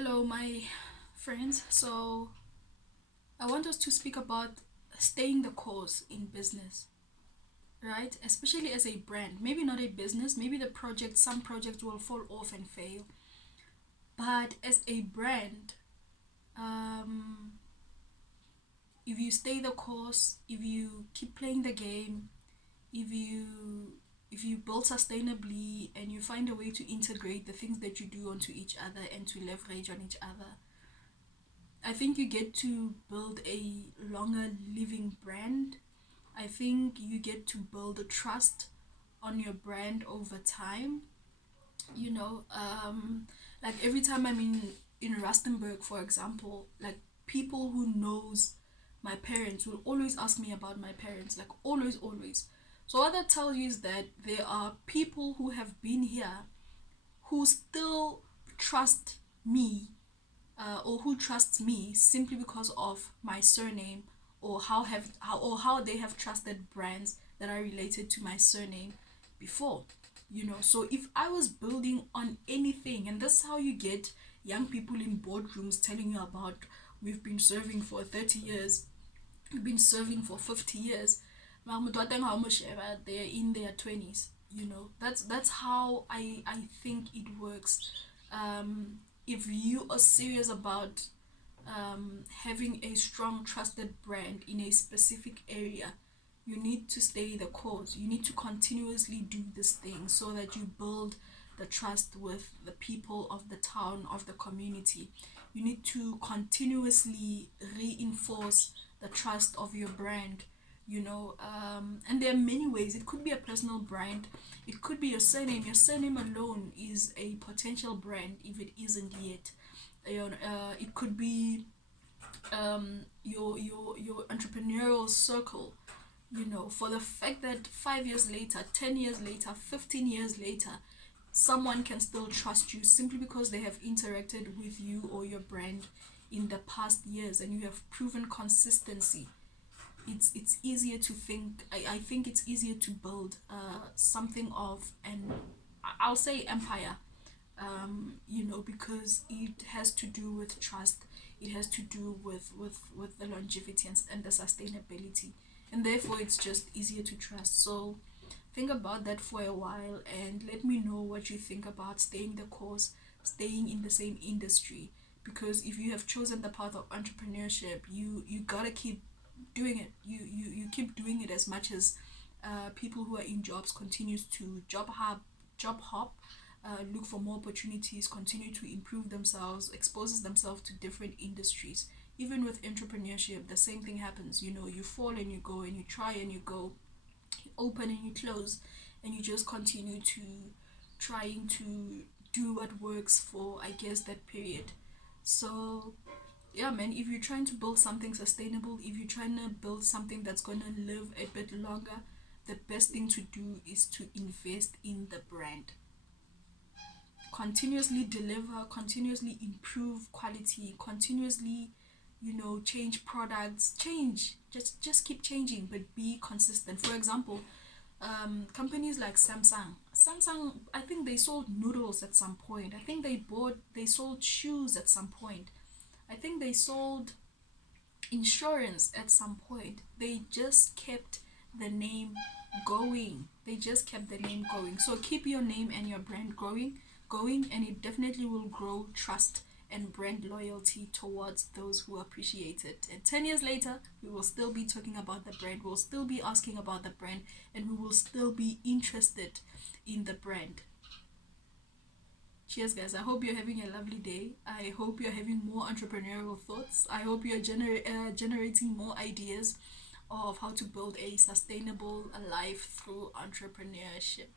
Hello, my friends. So, I want us to speak about staying the course in business, right? Especially as a brand. Maybe not a business, maybe some projects will fall off and fail. But as a brand, um, if you stay the course, if you keep playing the game, if you if you build sustainably and you find a way to integrate the things that you do onto each other and to leverage on each other, I think you get to build a longer living brand. I think you get to build a trust on your brand over time. You know, like every time I'm in Rustenburg, for example, like people who knows my parents will always ask me about my parents, like always, always. So what that tells you is that there are people who have been here who still trust me, or who trusts me simply because of my surname, or how they have trusted brands that are related to my surname before. So if I was building on anything, and that's how you get young people in boardrooms telling you about, we've been serving for 30 years, we've been serving for 50 years, they're in their 20s. That's how I think it works. If you are serious about having a strong trusted brand in a specific area, you need to stay the course. You need to continuously do this thing so that you build the trust with the people of the town, of the community. You need to continuously reinforce the trust of your brand. And there are many ways. It could be a personal brand, it could be your surname. Your surname alone is a potential brand if it isn't yet. It could be your entrepreneurial circle. For the fact that 5 years later, 10 years later, 15 years later, someone can still trust you simply because they have interacted with you or your brand in the past years, and you have proven consistency. It's easier to think. I think it's easier to build something of an, I'll say, empire. Because it has to do with trust. It has to do with the longevity and the sustainability, and therefore it's just easier to trust. So think about that for a while and let me know what you think about staying the course, staying in the same industry. Because if you have chosen the path of entrepreneurship, you gotta keep doing it. You keep doing it as much as people who are in jobs continues to job hop, look for more opportunities, continue to improve themselves, exposes themselves to different industries. Even with entrepreneurship, the same thing happens. You fall and you go, and you try and you go, you open and you close, and you just continue to trying to do what works for, I guess, that period. So yeah, man, if you're trying to build something sustainable, if you're trying to build something that's going to live a bit longer, the best thing to do is to invest in the brand. Continuously deliver, continuously improve quality, continuously, change products, just keep changing, but be consistent. For example, companies like Samsung, I think they sold noodles at some point. I think they sold shoes at some point. I think they sold insurance at some point. They just kept the name going. So keep your name and your brand going, and it definitely will grow trust and brand loyalty towards those who appreciate it. And 10 years later, we will still be talking about the brand, we'll still be asking about the brand, and we will still be interested in the brand. Cheers, guys. I hope you're having a lovely day. I hope you're having more entrepreneurial thoughts. I hope you're generating more ideas of how to build a sustainable life through entrepreneurship.